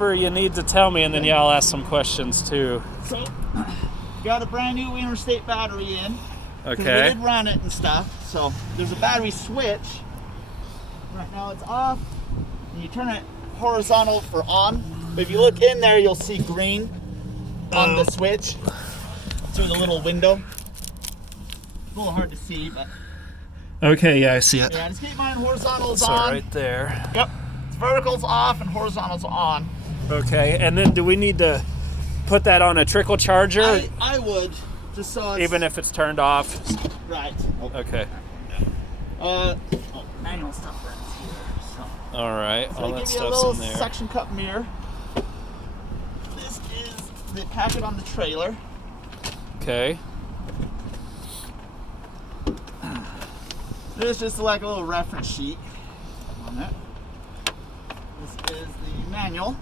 You need to tell me, and then I'll ask some questions too. So, got a brand new interstate battery in. Okay. We did run it and stuff. So there's a battery switch. Right now it's off. And you turn it horizontal for on. But if you look in there, you'll see green on the switch through the little window. A little hard to see, but. Okay, yeah, I see it. Yeah, just keep mine horizontal's So on. right there. Yep. Vertical's off and horizontal's on. Okay, and then do we need to put that on a trickle charger? I would, just so it's... Even if it's turned off? Right. Okay. Manual stuff runs here. So. All right, So all they that give you a stuff's little in there. suction cup mirror. This is the packet on the trailer. Okay. There's just like a little reference sheet on it. This is the manual.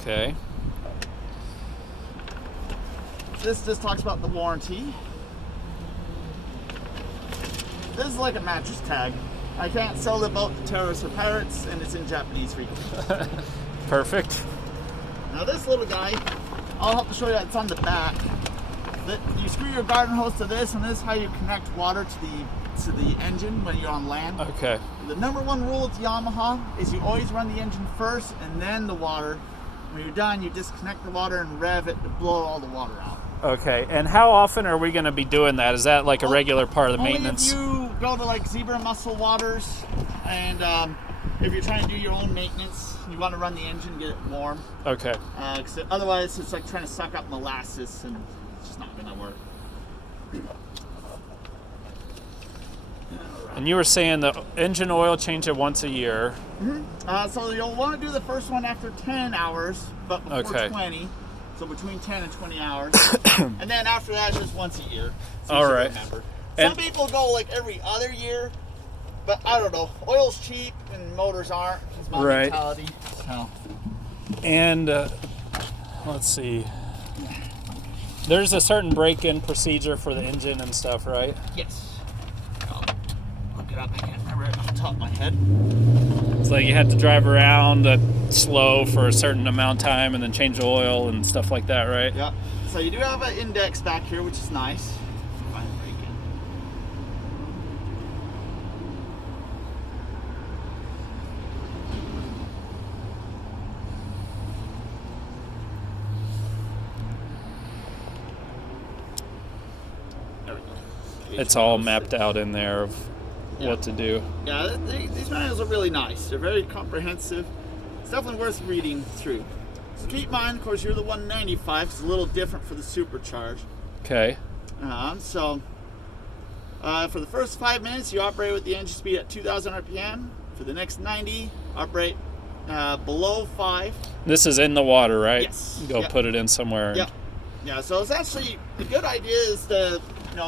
Okay. This just talks about the warranty. This is like a mattress tag. I can't sell the boat to terrorists or pirates, and it's in Japanese for you. Perfect. Now this little guy, I'll have to show you. It's on the back. You screw your garden hose to this, and this is how you connect water to the engine when you're on land. Okay. The number one rule with Yamaha is you always run the engine first and then the water. When you're done, you disconnect the water and rev it to blow all the water out. Okay, and how often are we going to be doing that? Is that like a regular part of the maintenance? Only if you go to like zebra mussel waters, and if you're trying to do your own maintenance, you want to run the engine, get it warm. Okay. Because otherwise, it's like trying to suck up molasses, and it's just not going to work. And you were saying the engine oil change it once a year. Mm-hmm. So you'll want to do the first one after 10 hours, but before 20. So between 10 and 20 hours. And then after that, it's just once a year. So all right. Remember. Some people go like every other year, but I don't know. Oil's cheap and motors aren't. It's my mentality. So. And let's see. There's a certain break-in procedure for the engine and stuff, right? Yes. Look it up. I can't remember it off the top of my head. It's like you have to drive around slow for a certain amount of time and then change the oil and stuff like that, right? Yeah. So you do have an index back here, which is nice. Find the break-in. There we go. It's all mapped out in there of what to do. Yeah, these manuals are really nice. They're very comprehensive. It's definitely worth reading through. So keep in mind, of course, you're the 195. It's a little different for the supercharged. Okay. For the first 5 minutes, you operate with the engine speed at 2,000 RPM. For the next 90, operate below 5. This is in the water, right? Yes. Go put it in somewhere. Yep. Yeah, so it's actually, a good idea is to,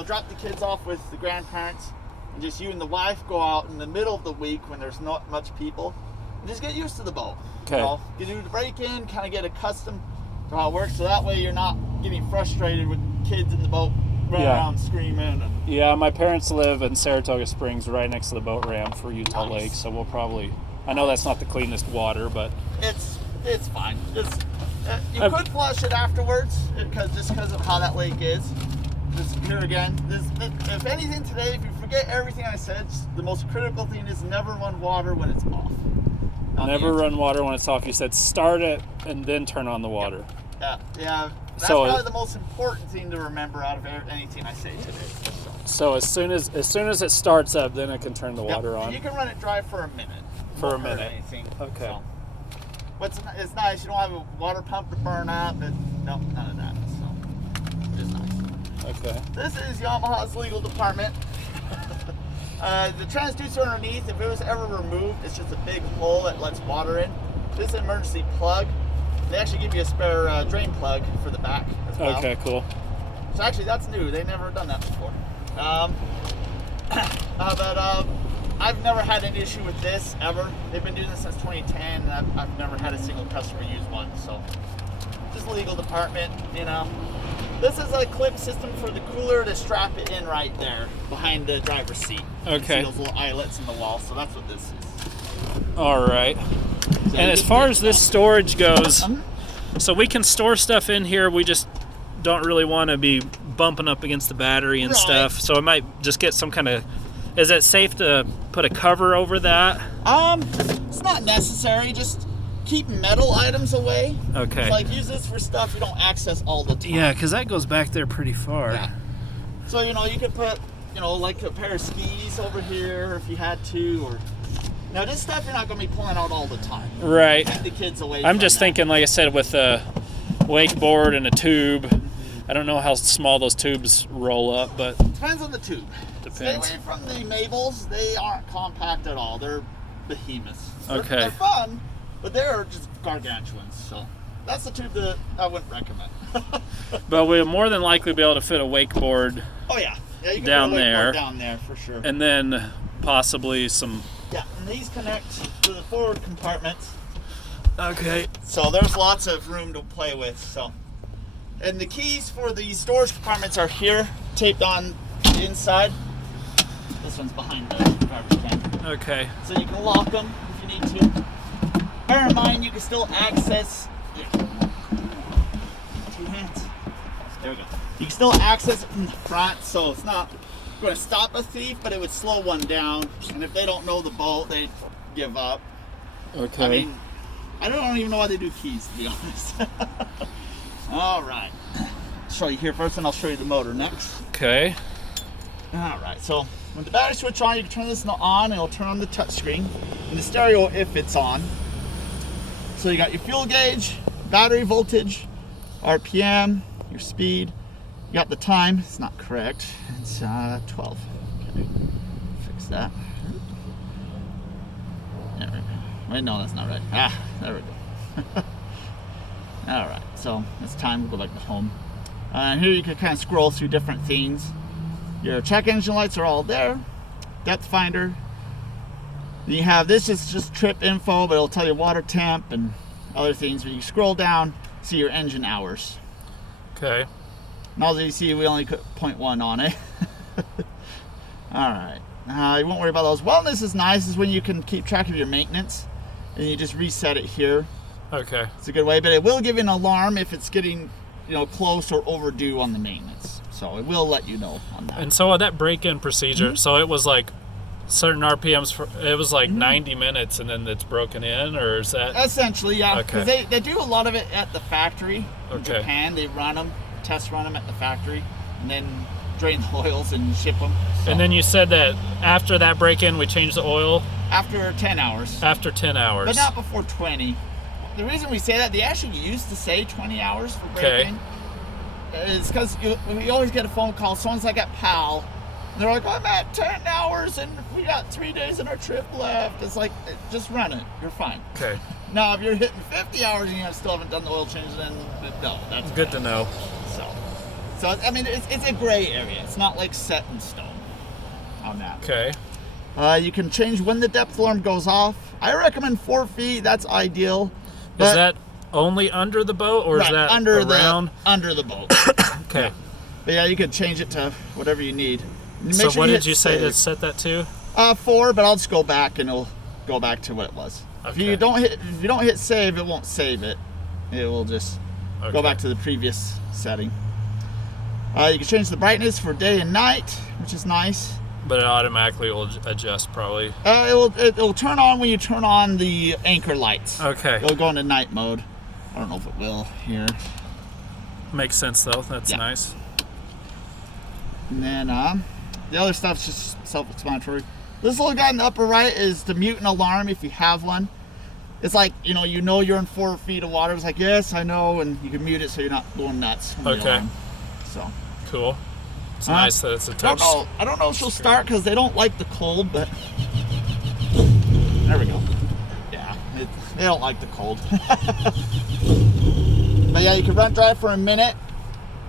drop the kids off with the grandparents, and just you and the wife go out in the middle of the week when there's not much people, and just get used to the boat. Okay. You do the break-in, kind of get accustomed to how it works, so that way you're not getting frustrated with kids in the boat running around screaming. Yeah, my parents live in Saratoga Springs, right next to the boat ramp for Utah Lake, so we'll probably. I know that's not the cleanest water, but it's fine. You could flush it afterwards, just because of how that lake is. Here again, if anything today, if you forget everything I said, the most critical thing is never run water when it's off. Never run water when it's off. You said start it and then turn on the water. Yeah. That's probably the most important thing to remember out of anything I say today. So as soon as it starts up, then it can turn the water on. And you can run it dry for a minute. For a minute. Anything. Okay. So. But it's nice. You don't have a water pump to burn up. No, none of that. So it is nice. Okay. This is Yamaha's legal department. The transducer underneath, if it was ever removed, it's just a big hole that lets water in. This is an emergency plug. They actually give you a spare drain plug for the back as well. Okay, cool. So actually, that's new. They've never done that before. I've never had an issue with this ever. They've been doing this since 2010, and I've never had a single customer use one. So, just legal department, This is a clip system for the cooler to strap it in right there behind the driver's seat. Okay. You see those little eyelets in the wall, so that's what this is. All right. So And as far as this storage goes, so we can store stuff in here. We just don't really want to be bumping up against the battery and stuff. So I might just get some kind of. Is it safe to put a cover over that? It's not necessary. Just keep metal items away. Okay. So, like, use this for stuff you don't access all the time. Yeah, because that goes back there pretty far. Yeah. So, you know, you could put, you know, like a pair of skis over here if you had to, or... Now, this stuff you're not going to be pulling out all the time. Right. Keep the kids away I'm from just that. thinking, like I said, with a wakeboard and a tube. I don't know how small those tubes roll up, but... Depends on the tube. Depends. Stay away from the Mabels. They aren't compact at all. They're behemoths. Okay. They're fun, but they're just gargantuans. So that's the tube that I wouldn't recommend. But we'll more than likely be able to fit a wakeboard Oh yeah, yeah, you can down put a wakeboard there. down there for sure. And then possibly some... Yeah, and these connect to the forward compartments. Okay. So there's lots of room to play with. So, and the keys for the storage compartments are here, taped on the inside. This one's behind the garbage can. Okay. So you can lock them if you need to. Bear in mind, you can still access. Yeah. 2 hands. There we go. You can still access it from the front, so it's not going to stop a thief, but it would slow one down. And if they don't know the boat, they give up. Okay. I mean, I don't even know why they do keys, to be honest. All right. I'll show you here first, and I'll show you the motor next. Okay. All right. So when the battery switch on, you can turn this on, and it'll turn on the touchscreen, and the stereo if it's on. So you got your fuel gauge, battery voltage, RPM, your speed. You got the time. It's not correct. It's 12. Okay. Fix that. There we go. Wait, no, that's not right. Ah, there we go. All right, so it's time to go back to home. And here you can kind of scroll through different things. Your check engine lights are all there. Depth finder. Then you have this is just trip info, but it'll tell you water temp and other things. When you scroll down, see your engine hours. Okay. And as you see, we only put 0.1 on it. All right. You won't worry about those. Wellness is nice, is when you can keep track of your maintenance, and you just reset it here. Okay. It's a good way, but it will give you an alarm if it's getting, you know, close or overdue on the maintenance. So it will let you know on that. And so that break-in procedure, so it was like certain RPMs, it was like 90 minutes and then it's broken in, or is that? Essentially, yeah. Because Okay. they do a lot of it at the factory in Okay. Japan. They run them, test run them at the factory, and then drain the oils and ship them. So And then you said that after that break-in, we changed the oil after 10 hours. after 10 hours. But not before 20. The reason we say that, they actually used to say 20 hours for Okay. break-in. Is because we always get a phone call. Someone's like at PAL. And they're like, I'm at 10 hours and we got 3 days in our trip left. It's like, just run it. You're fine. Okay. Now, if you're hitting 50 hours and you still haven't done the oil change, then no, that's Good bad. to know. So I mean, it's a gray area. It's not like set in stone on that. Okay. You can change when the depth alarm goes off. I recommend 4 feet. That's ideal. Is that only under the boat, or is that under around? under the boat? Okay. But yeah, you can change it to whatever you need. Make So sure what hit did you say to save. set that to? 4, but I'll just go back and it'll go back to what it was. If Okay. you don't hit save, it won't save it. It will just Okay. go back to the previous setting. You can change the brightness for day and night, which is nice. But it automatically will adjust probably. It'll turn on when you turn on the anchor lights. Okay. It'll go into night mode. I don't know if it will here. Makes sense though. That's Yeah. nice. And then the other stuff's just self-explanatory. This little guy in the upper right is to mute an alarm if you have one. It's like, you know you're in 4 feet of water. It's like, yes, I know, and you can mute it so you're not going nuts. When the Okay. alarm. So Cool. It's nice that it's a touch. I don't know if she'll start because they don't like the cold, but there we go. Yeah, they don't like the cold. But yeah, you can run dry for a minute.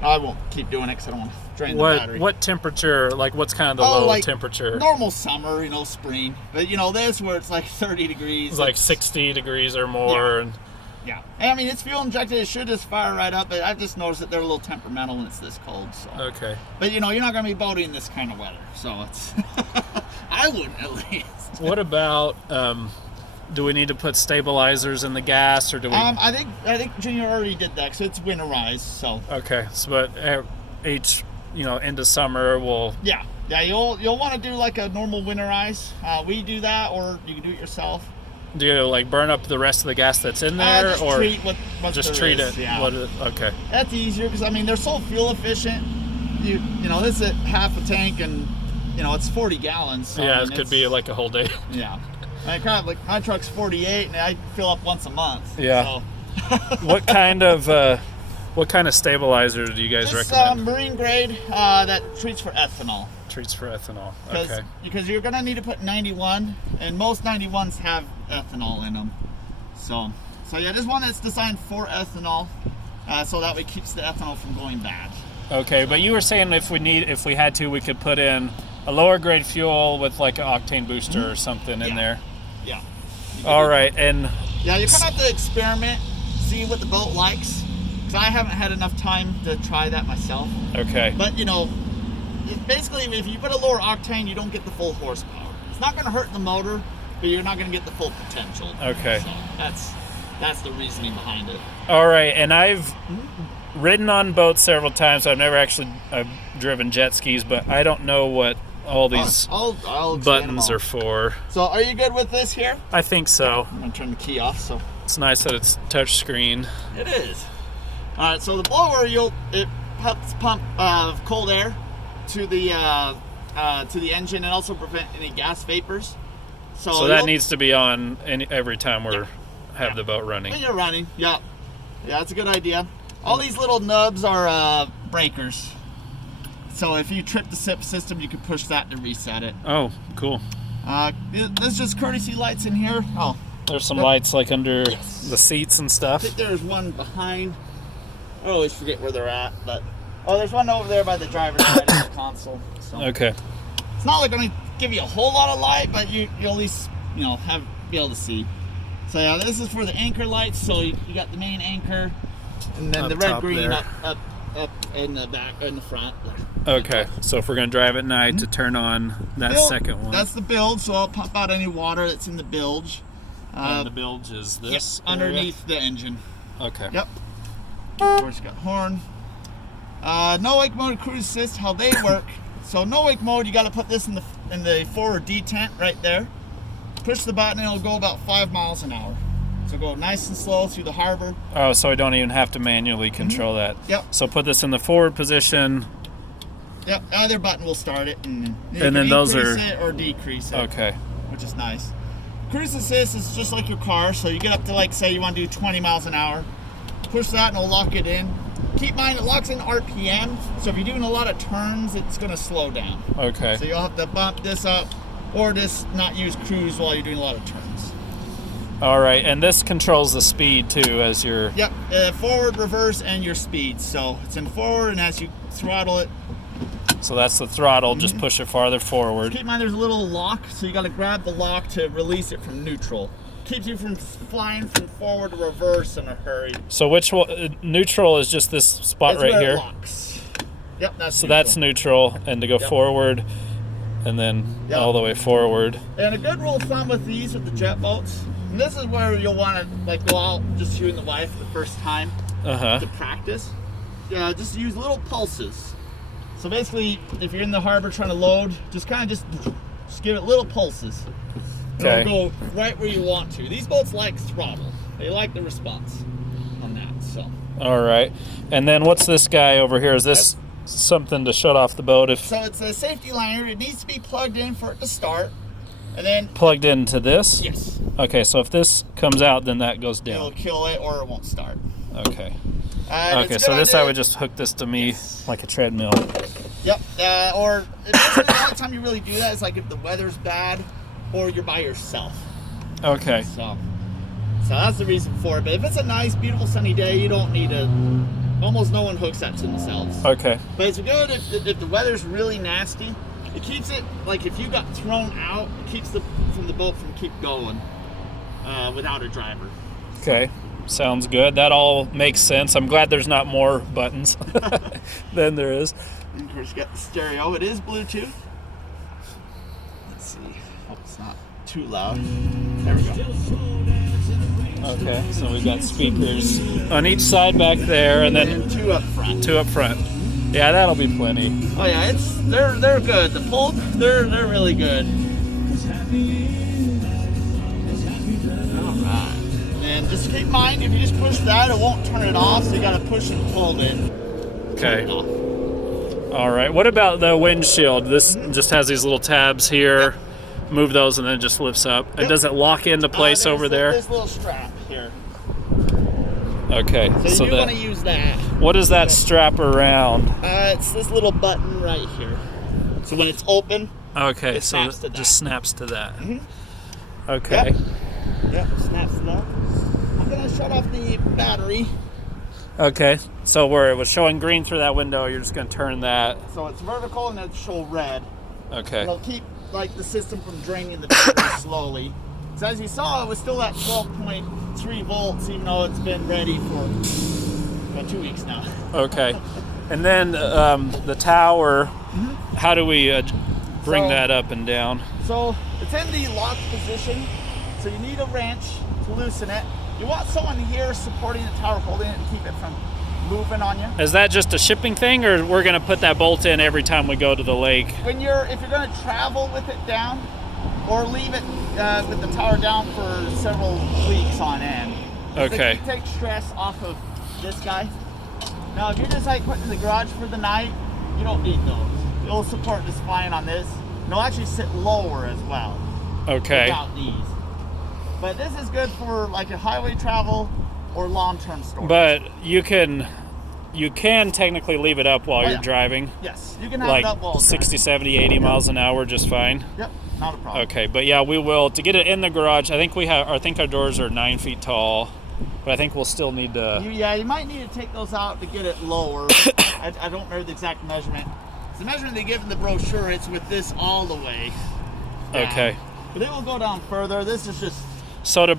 I won't keep doing it because I don't want to drain the battery. What temperature? Like what's kind of the Oh, low like temperature? Normal summer, spring. But this where it's like 30 degrees. It's like 60 degrees or more. And Yeah. And I mean, it's fuel injected. It should just fire right up. But I've just noticed that they're a little temperamental when it's this cold. So. okay. But you're not going to be boating in this kind of weather. So it's, I wouldn't at least. What about do we need to put stabilizers in the gas, or do we? I think Junior already did that, so it's winterized. So okay, so but each into summer we'll. Yeah, you'll want to do like a normal winterize. We do that, or you can do it yourself. Do you like burn up the rest of the gas that's in there, just or treat what just there treat is, it? Yeah. Okay. That's easier because I mean they're so fuel efficient. You know this is half a tank and it's 40 gallons. So, yeah, I mean, it could be like a whole day. Yeah. I kind of like my truck's 48 and I fill up once a month. Yeah. So. What kind of stabilizer do you guys recommend? Marine grade that treats for ethanol. Treats for ethanol. Okay. Because you're gonna need to put 91, and most 91s have ethanol in them. So yeah, this one that's designed for ethanol, so that way it keeps the ethanol from going bad. Okay, but you were saying if we had to, we could put in a lower grade fuel with like an octane booster or something in there. Yeah. All right, and yeah, you kind of have to experiment, see what the boat likes. Because I haven't had enough time to try that myself. Okay. But basically, if you put a lower octane, you don't get the full horsepower. It's not going to hurt the motor, but you're not going to get the full potential. Okay. So that's the reasoning behind it. All right, and I've ridden on boats several times. I've driven jet skis, but I don't know what all these I'll buttons are for. So are you good with this here? I think so. I'm going to turn the key off. So it's nice that it's touch screen. It is. All right, so the blower, it helps pump cold air to the engine and also prevent any gas vapors. So that needs to be on every time we have the boat running. When you're running, yeah, that's a good idea. All these little nubs are breakers. So if you trip the SIP system, you can push that to reset it. Oh, cool. There's just courtesy lights in here. Oh, there's some lights like under the seats and stuff. I think there's one behind. I always forget where they're at, but there's one over there by the driver's side of the console. So. Okay. It's not like going to give you a whole lot of light, but you'll at least be able to see. So yeah, this is for the anchor lights. So you got the main anchor, and then up the red green there. up in the back, in the front. Okay, so if we're going to drive at night to turn on that second one. That's the bilge, so I'll pump out any water that's in the bilge. And the bilge is this underneath the engine. Okay. Yep. Of course, you got horn. No wake mode, cruise assist, how they work. So no wake mode, you got to put this in the forward detent right there. Push the button, and it'll go about 5 miles an hour. So go nice and slow through the harbor. Oh, so I don't even have to manually control that. Yep. So put this in the forward position. Yep. Either button will start it, and then those are increase it or decrease it. Okay. Which is nice. Cruise assist is just like your car, so you get up to like say you want to do 20 miles an hour. Push that and it'll lock it in. Keep in mind it locks in RPM, so if you're doing a lot of turns, it's going to slow down. Okay. So you'll have to bump this up or just not use cruise while you're doing a lot of turns. All right, and this controls the speed too as you're... Yep, forward, reverse, and your speed. So it's in forward, and as you throttle it... So that's the throttle, just push it farther forward. Keep in mind there's a little lock, so you got to grab the lock to release it from neutral. Keeps you from flying from forward to reverse in a hurry. So which one? Neutral is just this spot that's right where here? It locks. Yep, that's so neutral. That's neutral, and to go forward, and then all the way forward. And a good rule of thumb with these, with the jet boats, and this is where you'll want to go out, just you and the wife for the first time to practice. Yeah, just use little pulses. So basically, if you're in the harbor trying to load, just give it little pulses. Okay. It'll go right where you want to. These boats like throttle. They like the response on that. So. All right. And then what's this guy over here? Is this something to shut off the boat? So it's a safety liner. It needs to be plugged in for it to start. And then plugged into this? Yes. Okay, so if this comes out, then that goes down. It'll kill it or it won't start. Okay. Okay, so this I would just hook this to me like a treadmill. Yep. Or the only time you really do that is like if the weather's bad or you're by yourself. Okay. So that's the reason for it. But if it's a nice, beautiful, sunny day, you don't need to. Almost no one hooks that to themselves. Okay. But it's good if the weather's really nasty. It keeps it, like if you got thrown out, it keeps the boat from keep going without a driver. Okay. Sounds good. That all makes sense. I'm glad there's not more buttons than there is. And of course, you got the stereo. It is Bluetooth. Let's see. Hope it's not too loud. There we go. Okay, so we've got speakers on each side back there, and then two up front. Two up front. Yeah, that'll be plenty. Oh yeah, they're good. The Folk, they're really good. All right. And just keep in mind, if you just push that, it won't turn it off. So you got to push and hold it. Okay. All right. What about the windshield? This just has these little tabs here. Yep. Move those, and then it just lifts up. Yep. And does it lock into place over there? This little strap here. Okay. So you want to use that. What is that strap around? It's this little button right here. So when it's open, okay, it so snaps to it that. just snaps to that. Mm-hmm. Okay. Yep, snaps to that. I'm gonna shut off the battery. Okay, so where it was showing green through that window, you're just gonna turn that. So it's vertical and it'll show red. Okay. It'll keep like the system from draining the battery slowly. So as you saw, it was still at 12.3 volts, even though it's been ready for about 2 weeks now. Okay. And then the tower, how do we bring that up and down? So it's in the locked position, so you need a wrench to loosen it. You want someone here supporting the tower, holding it to keep it from moving on you. Is that just a shipping thing, or we're going to put that bolt in every time we go to the lake? If you're going to travel with it down, or leave it with the tower down for several weeks on end. Okay. It takes stress off of this guy. Now, if you're just like putting in the garage for the night, you don't need those. It'll support just fine on this. And it'll actually sit lower as well. Okay. Without these. But this is good for like a highway travel or long-term storage. But you can technically leave it up while you're driving. Yes, you can have like it up while 60, 70, 80 miles an hour just fine. Yep, not a problem. Okay, but yeah, we will to get it in the garage. I think our doors are 9 feet tall, but I think we'll still need to. You might need to take those out to get it lower. I don't remember the exact measurement. The measurement they give in the brochure, it's with this all the way down. Okay. But it will go down further. This is just. So to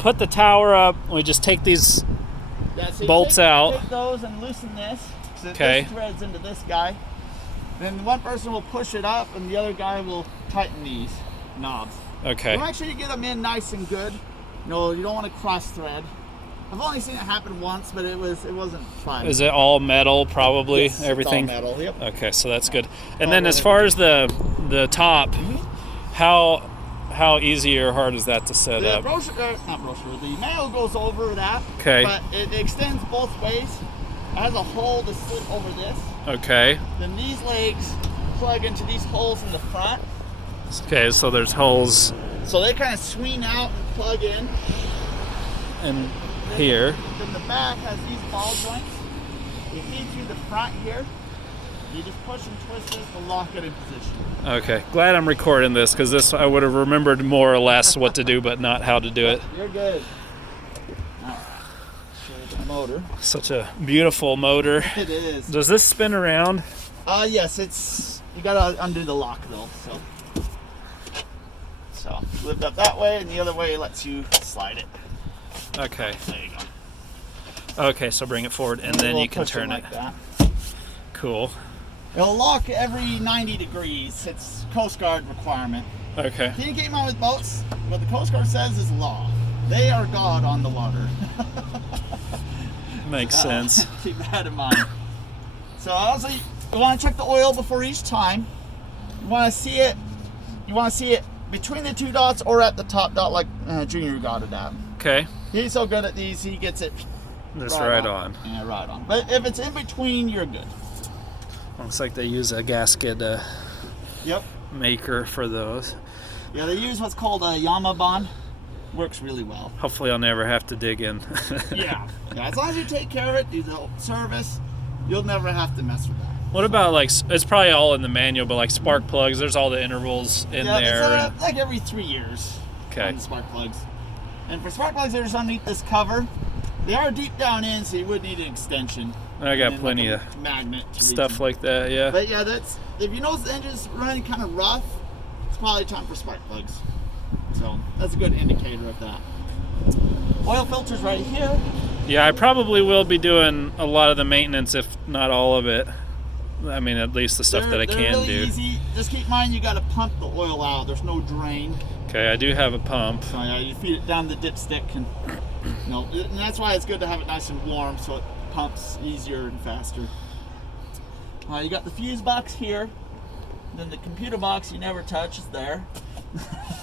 put the tower up, we just take these So bolts out. Take those and loosen this. So Okay. This threads into this guy. Then one person will push it up, and the other guy will tighten these knobs. Okay. Make sure you get them in nice and good. No, you don't want to cross thread. I've only seen it happen once, but it wasn't fun. Is it all metal? Probably Yes, everything. It's all metal. Yep. Okay, so that's good. And then as far as the top, how easy or hard is that to set up? The manual goes over that. Okay. But it extends both ways. It has a hole to slip over this. Okay. Then these legs plug into these holes in the front. Okay, so there's holes. So they kind of swing out and plug in. And here. Then the back has these ball joints. You feed through the front here. You just push and twist this to lock it in position. Okay, glad I'm recording this because this I would have remembered more or less what to do, but not how to do it. You're good. All right. Show you the motor. Such a beautiful motor. It is. Does this spin around? Yes, it's. You gotta undo the lock though. So lift up that way, and the other way lets you slide it. Okay. There you go. Okay, so bring it forward, and then you can turn it. Like that. Cool. It'll lock every 90 degrees. It's Coast Guard requirement. Okay. You came out with boats. What the Coast Guard says is law. They are God on the water. Makes sense. Keep that in mind. So also, you want to check the oil before each time. You want to see it. You want to see it between the two dots or at the top dot, like Junior got it at. Okay. He's so good at these, he gets it. Just right on. Yeah, right on. But if it's in between, you're good. Looks like they use a gasket Yep. maker for those. Yeah, they use what's called a Yamaha. Works really well. Hopefully I'll never have to dig in. Yeah. As long as you take care of it, do the service, you'll never have to mess with that. What about it's probably all in the manual, but like spark plugs, there's all the intervals in there. It's like every 3 years. Okay. On the spark plugs. And for spark plugs, they're just underneath this cover. They are deep down in, so you would need an extension. I got plenty of magnet stuff like that, yeah. But yeah, if you notice the engine's running kind of rough, it's probably time for spark plugs. So that's a good indicator of that. Oil filters right here. Yeah, I probably will be doing a lot of the maintenance, if not all of it. I mean, at least the stuff that I can really do. Easy. Just keep in mind you got to pump the oil out. There's no drain. Okay, I do have a pump. So yeah, you feed it down the dipstick, and and that's why it's good to have it nice and warm, so it pumps easier and faster. You got the fuse box here. Then the computer box you never touch is there.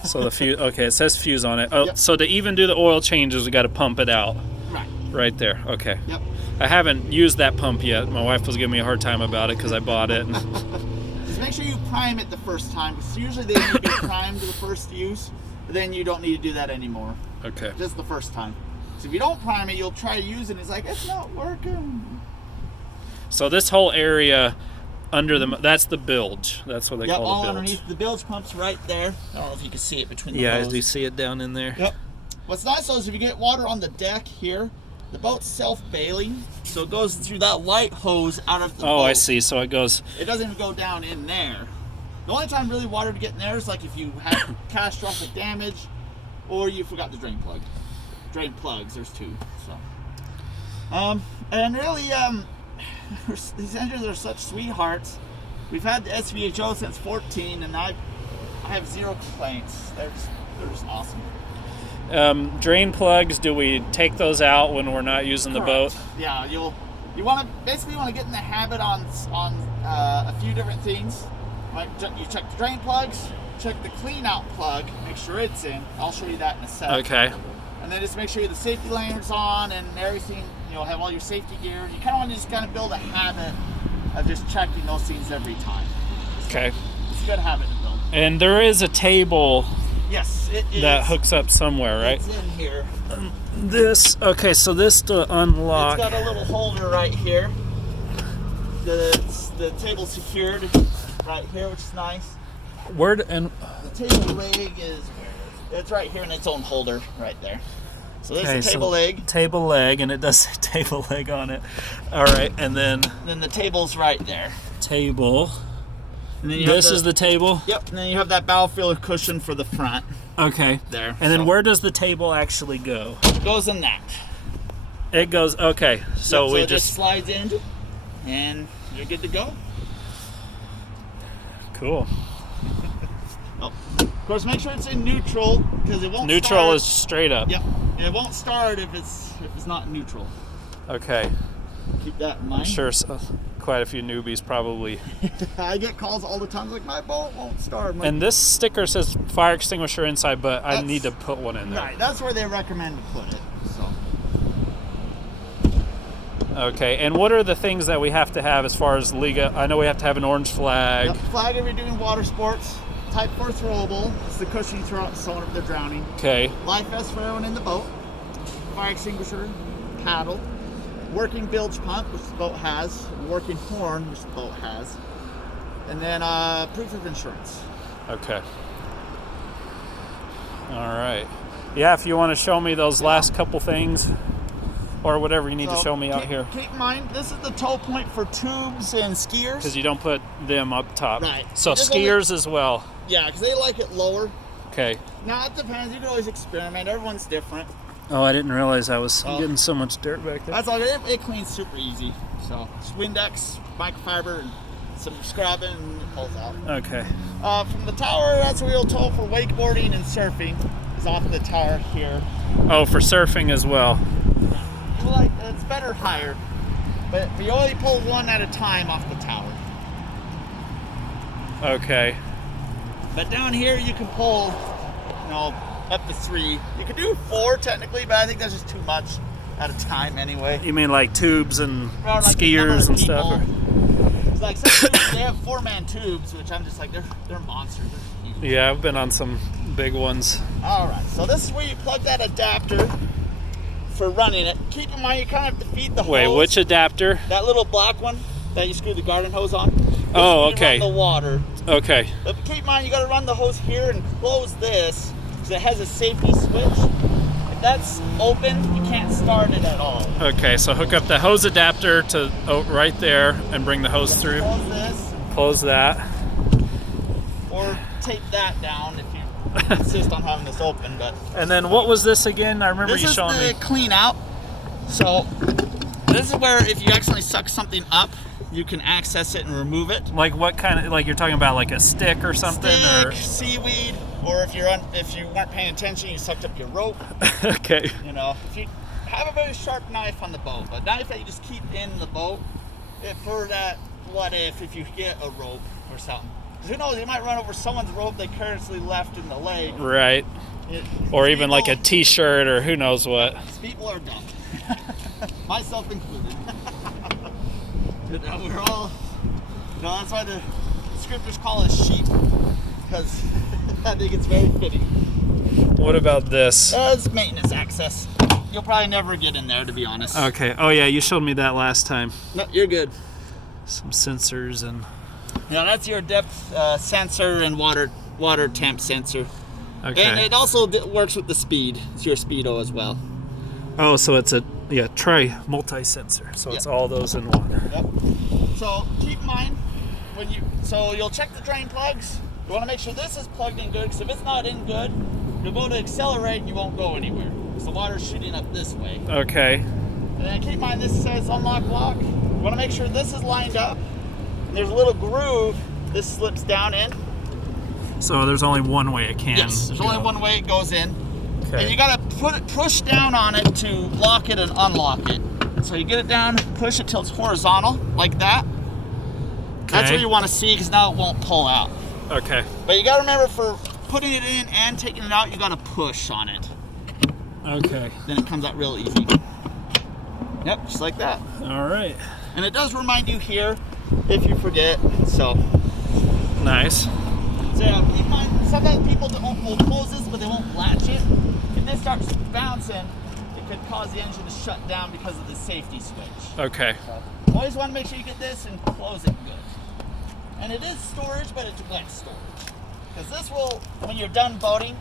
So the fuse, okay, it says fuse on it. Oh, Yep. So to even do the oil changes, we got to pump it out. Right. Right there. Okay. Yep. I haven't used that pump yet. My wife was giving me a hard time about it because I bought it. Just make sure you prime it the first time, because usually they need to be primed the first use, but then you don't need to do that anymore. Okay. Just the first time. So if you don't prime it, you'll try to use it, and it's like, it's not working. So this whole area under that's the bilge. That's what they call all the bilge. underneath the bilge pump's right there. I don't know if you can see it between the Yeah, hose. do you see it down in there? Yep. What's nice though is if you get water on the deck here, the boat's self-bailing, so it goes through that light hose out of the boat. Oh, I see. So it goes. It doesn't even go down in there. The only time really water to get in there is like if you have catastrophic damage or you forgot the drain plug. Drain plugs, there's two. So, and really, these engines are such sweethearts. We've had the SVHO since 14, and I have zero complaints. They're just awesome. Drain plugs, do we take those out when we're not using the boat? Yeah, you want to basically get in the habit on a few different things. Like you check the drain plugs, check the clean out plug, make sure it's in. I'll show you that in a sec. Okay. And then just make sure the safety lanyard's on and everything. Have all your safety gear. You kind of want to just kind of build a habit of just checking those things every time. Okay. It's a good habit to build. And there is a table. Yes, it is. That hooks up somewhere, right? It's in here. Okay, so this to unlock. It's got a little holder right here. The table's secured right here, which is nice. And the table leg it's right here in its own holder right there. So there's the table leg. Table leg, and it does say table leg on it. All right, and then the table's right there. Table. And then this is the table? Yep, and then you have that bow filler cushion for the front. Okay. There. And then where does the table actually go? It goes in that. It goes, okay. So yep, we it just slides in, and you're good to go. Cool. Oh. Of course, make sure it's in neutral, because it won't Neutral start. is straight up. Yep. It won't start if it's not neutral. Okay. Keep that in mind. I'm sure quite a few newbies probably. I get calls all the time like, my boat won't start. And this sticker says fire extinguisher inside, but I need to put one in there. Right, that's where they recommend to put it. So. Okay, and what are the things that we have to have as far as Liga? I know we have to have an orange flag. Yep, flag if you're doing water sports. Type 4 throwable. It's the cushion you throw out someone if they're drowning. Okay. Life vest for everyone in the boat. Fire extinguisher, paddle. Working bilge pump, which the boat has. Working horn, which the boat has. And then proof of insurance. Okay. All right. Yeah, if you want to show me those last couple things or whatever you need to show me out here. Keep in mind, this is the tow point for tubes and skiers. Because you don't put them up top. Right. So skiers as well. Yeah, because they like it lower. Okay. Now, it depends. You can always experiment. Everyone's different. Oh, I didn't realize I was getting so much dirt back there. That's all. It cleans super easy. So, just Windex, microfiber, and some scrubbing, and it pulls out. Okay. From the tower, that's where you'll tow for wakeboarding and surfing. Is off the tower here. Oh, for surfing as well. It's better higher, but you only pull one at a time off the tower. Okay. But down here you can pull, up to 3. You could do 4 technically, but I think that's just too much at a time anyway. You mean like tubes and like skiers and stuff? Or? It's like some tubes, they have 4-man tubes, which I'm just like, they're monsters. They're huge. Yeah, I've been on some big ones. All right, so this is where you plug that adapter for running it. Keep in mind you kind of have to feed the hose. Wait, which adapter? That little black one that you screw the garden hose on. Oh, okay. Run the water. Okay. But keep in mind you got to run the hose here and close this because it has a safety switch. If that's open, you can't start it at all. Okay, so hook up the hose adapter to right there and bring the hose through. Close this. Close that. Or tape that down if you insist on having this open. But and then what was this again? I remember you showing me. This is the clean out. So this is where if you accidentally suck something up, you can access it and remove it. Like what kind of, like you're talking about like a stick or something? Stick, or seaweed, Or if you weren't paying attention, you sucked up your rope. Okay. You know, if you have a very sharp knife on the boat, a knife that you just keep in the boat, for that what if you get a rope or something. Who knows, you might run over someone's rope they carelessly left in the lake. Right. Or even like a t-shirt or who knows what. People are dumb. Myself included. We're all, that's why the scriptures call us sheep, because I think it's very fitting. What about this? It's maintenance access. You'll probably never get in there, to be honest. Okay. Oh yeah, you showed me that last time. No, you're good. Some sensors and... Yeah, that's your depth sensor and water temp sensor. Okay. And it also works with the speed. It's your speedo as well. Oh, so it's a multi-sensor. So it's all those in one. Yep. So keep in mind so you'll check the drain plugs. You want to make sure this is plugged in good, because if it's not in good, you'll go to accelerate and you won't go anywhere, because the water's shooting up this way. Okay. And then keep in mind this says unlock lock. You want to make sure this is lined up. And there's a little groove this slips down in. So there's only one way it can. Yes, there's only one way it goes in. Okay. And you gotta push down on it to lock it and unlock it. So you get it down, push it till it's horizontal, like that. Okay. That's what you want to see, because now it won't pull out. Okay. But you gotta remember, for putting it in and taking it out, you gotta push on it. Okay. Then it comes out real easy. Yep, just like that. All right. And it does remind you here if you forget. So nice. So yeah, keep in mind, sometimes people will close this, but they won't latch it. If this starts bouncing, it could cause the engine to shut down because of the safety switch. Okay. So always want to make sure you get this and close it good. And it is storage, but it's wet storage. Because this will, when you're done boating,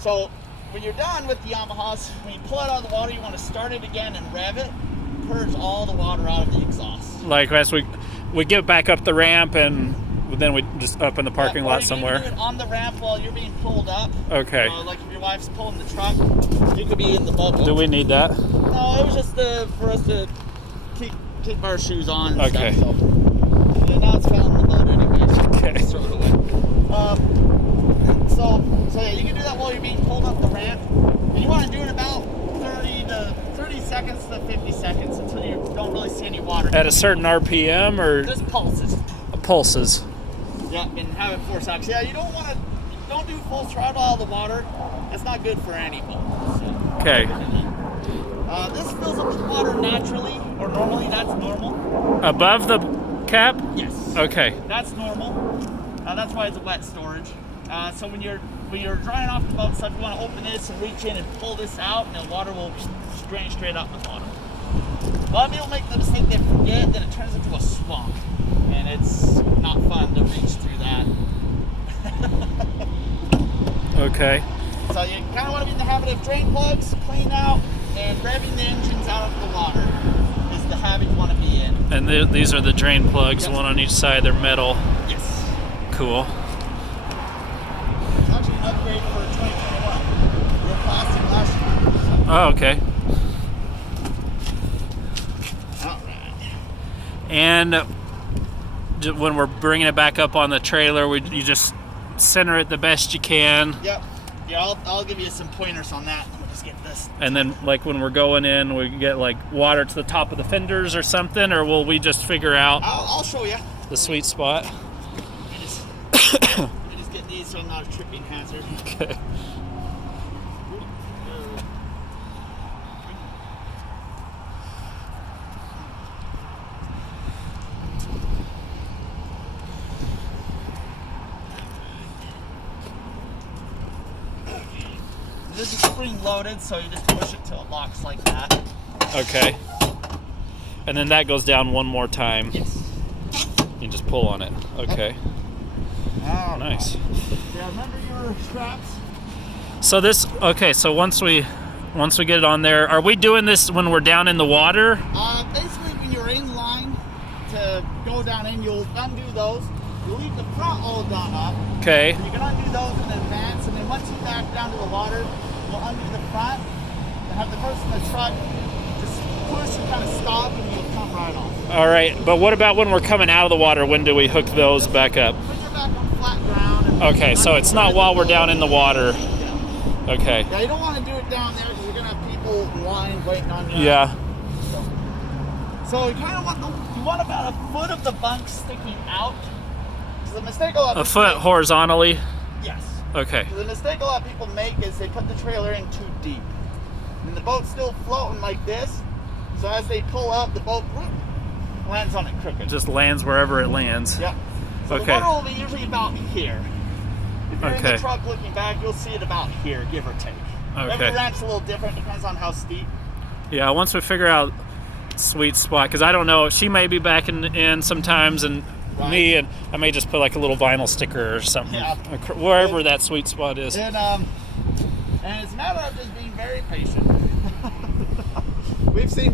so when you're done with the Yamahas, when you pull it out of the water, you want to start it again and rev it, purge all the water out of the exhaust. Like as we get back up the ramp and then we just up in the parking lot somewhere. You can do it on the ramp while you're being pulled up. Okay. Like if your wife's pulling the truck, you could be in the boat. Do we need that? No, it was just for us to keep our shoes on and okay. stuff. So now it's found in the boat anyway. So okay. Just throw it away. So yeah, you can do that while you're being pulled up the ramp. And you want to do it about 30 seconds to 50 seconds until you don't really see any water. At a certain RPM or? Just pulses. Pulses. Yeah, and have it force out. Yeah, you don't do full throttle out of the water. It's not good for any boat. So. Okay. This fills up with water naturally, or normally. That's normal. Above the cap? Yes. Okay. That's normal. That's why it's a wet storage. So when you're drying off the boat and stuff, you want to open this and reach in and pull this out, and the water will drain straight out the bottom. A lot of people make the mistake they forget, then it turns into a swamp, and it's not fun to reach through that. Okay. So you kind of want to be in the habit of drain plugs, clean out, and revving the engines out of the water is the habit you want to be in. And these are the drain plugs, Yep. one on each side. They're metal. Yes. Cool. It's actually an upgrade for 2021. Real plastic last year. So. Oh, okay. All right. And when we're bringing it back up on the trailer, you just center it the best you can. Yep. Yeah, I'll give you some pointers on that. We'll just get this. And then, like when we're going in, we get like water to the top of the fenders or something, or will we just figure out I'll show you the sweet spot? Let me just get these so I'm not a tripping hazard. Okay. This is spring loaded, so you just push it till it locks like that. Okay. And then that goes down one more time. Yes. You just pull on it. Okay. Oh, Nice. Yeah, remember your straps? So so once we get it on there, are we doing this when we're down in the water? Basically, when you're in line to go down in, you'll undo those. You leave the front all done up. Okay. You can undo those in advance, and then once you back down to the water, you'll undo the front and have the person in the truck just push and kind of stop, and you'll come right off. All right, but what about when we're coming out of the water? When do we hook those back up? When you're back on flat ground and Okay, so it's not while we're down in the water. Yeah. Okay. Yeah, you don't want to do it down there because you're gonna have people in line waiting on you. Yeah. So you kind of want about a foot of the bunk sticking out. So the mistake a lot of A foot horizontally. Yes. Okay. So the mistake a lot of people make is they put the trailer in too deep, and the boat's still floating like this. So as they pull up, the boat lands on it crooked. It just lands wherever it lands. Yep. So Okay. the water will be usually about here. If you're in Okay. the truck looking back, you'll see it about here, give or take. Okay. Every ramp's a little different, depends on how steep. Yeah, once we figure out sweet spot, because I don't know, she may be backing in sometimes, and me, and I may just put like a little vinyl sticker or something, Yeah. wherever that sweet spot is. And it's a matter of just being very patient. We've seen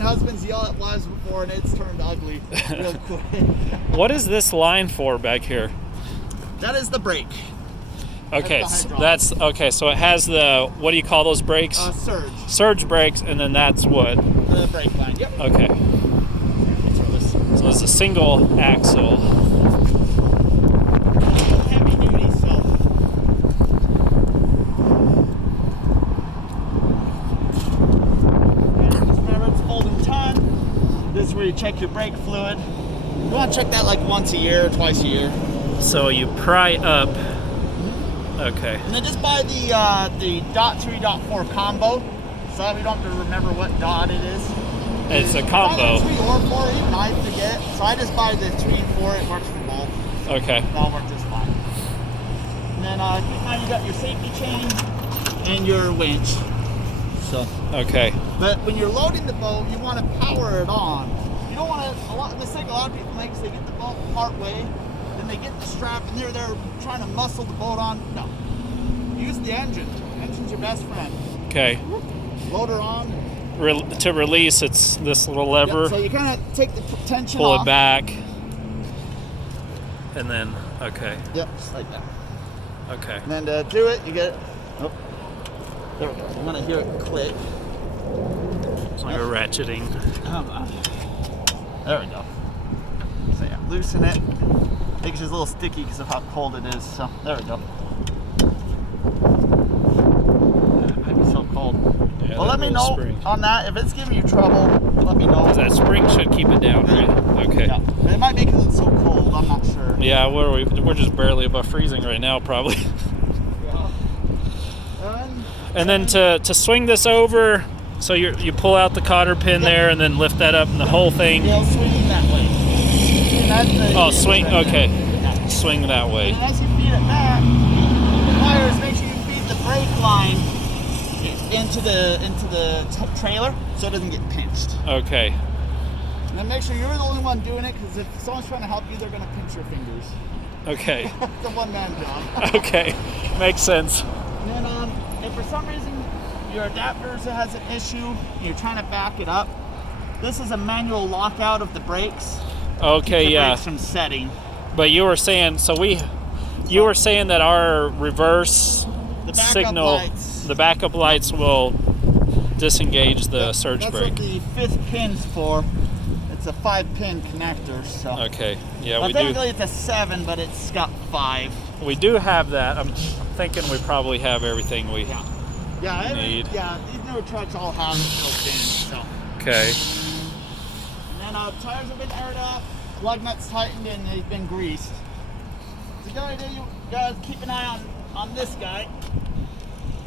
husbands yell at wives before, and it's turned ugly real quick. What is this line for back here? That is the brake. Okay, That's okay. So it has the, what do you call those brakes? Surge. Surge brakes, and then that's what? The brake line. Yep. Okay. So it's a single axle. Heavy duty, so. And just remember, it's folding ton. This is where you check your brake fluid. You want to check that like once a year or twice a year. So you pry up. Okay. And then just buy the .3, .4 combo, so that we don't have to remember what dot it is. It's a combo. 3 or 4, even I forget. So I just buy the 3 and 4. It works for both. Okay. That'll work just fine. And then now you got your safety chain and your winch. So. Okay. But when you're loading the boat, you want to power it on. You don't want to. The mistake a lot of people make is they get the boat part way, then they get the strap, and they're there trying to muscle the boat on. No. Use the engine. Engine's your best friend. Okay. Load her on. To release, it's this little lever. Yep, so you kind of take the tension pull off. it back, and then Yep, just like that. Okay. And then to do it, you get it. Oh, there we go. You want to hear it click. It's like a ratcheting. Come on. There we go. So yeah, loosen it. I think it's just a little sticky because of how cold it is. So there we go. It might be so cold. Yeah, well, let me know on that. If it's giving you trouble, let me know. 'Cause that spring should keep it down, right? Okay. Yeah. But it might be because it's so cold. I'm not sure. Yeah, what are we? We're just barely above freezing right now, probably. Yeah. And then to swing this over, so you pull out the cotter pin there, and then lift that up, and the whole thing. Yeah, swinging that way. Oh, swing. Okay. Swing that way. And as you feed it back, the wires, make sure you feed the brake line into the trailer so it doesn't get pinched. Okay. And then make sure you're the only one doing it, because if someone's trying to help you, they're going to pinch your fingers. Okay. It's a one-man job. Okay. Makes sense. And then if for some reason your adapter has an issue, you're trying to back it up, this is a manual lockout of the brakes. Okay, Keep the yeah. brakes from setting. But you were saying, you were saying that our reverse signal, the backup lights will disengage the surge brake. That's what the 5th pin's for. It's a 5-pin connector, so. Okay, yeah, Well, we do. technically it's a 7, but it's got 5. We do have that. I'm thinking we probably have everything we need. Yeah, these newer trucks all have it built in, so. Okay. And then tires have been aired up, lug nuts tightened, and they've been greased. So the only thing you gotta keep an eye on this guy.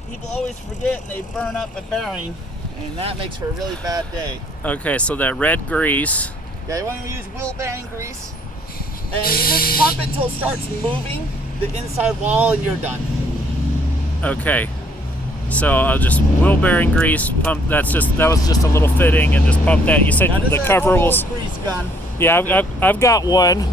People always forget and they burn up a bearing, and that makes for a really bad day. Okay, so that red grease. Yeah, you want to use wheel bearing grease, and you just pump it until it starts moving the inside wall, and you're done. Okay. So I'll just wheel bearing grease pump. That was just a little fitting, and just pump that. You said the cover will. Grease gun. Yeah, I've got one,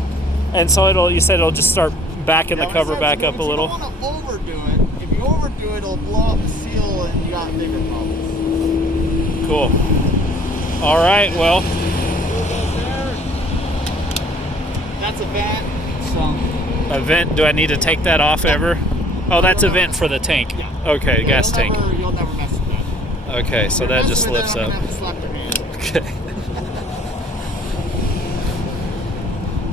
and so you said it'll just start backing the cover back up a little. You don't want to overdo it. If you overdo it, it'll blow up the seal, and you got bigger problems. Cool. All right. Well. That's a vent. So. A vent. Do I need to take that off ever? Oh, that's a vent for the tank. Yeah. Okay, Yeah, gas tank. You'll never mess with that. Okay, so that just lifts up. Okay.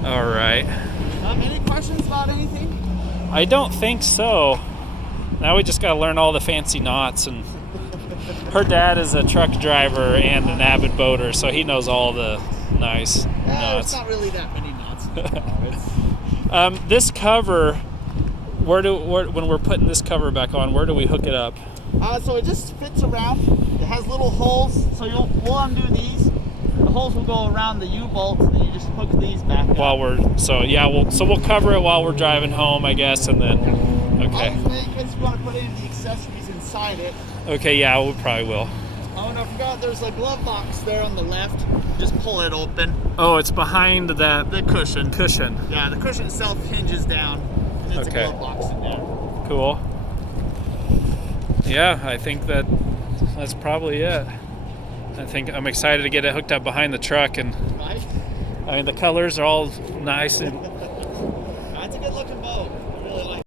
All right. Any questions about anything? I don't think so. Now we just got to learn all the fancy knots, and her dad is a truck driver and an avid boater, so he knows all the nice knots. It's not really that many knots. This cover, when we're putting this cover back on, where do we hook it up? So it just fits around. It has little holes, so we'll undo these. The holes will go around the U-bolts, and then you just hook these back up. We'll cover it while we're driving home, I guess, and then okay. Because you want to put any of the accessories inside it. Okay, yeah, we probably will. Oh, and I forgot there's a glove box there on the left. Just pull it open. Oh, it's behind that the cushion. Yeah, the cushion itself hinges down, and there's a glove box in there. Cool. Yeah, I think that's probably it. I think I'm excited to get it hooked up behind the truck, and right? I mean the colors are all nice and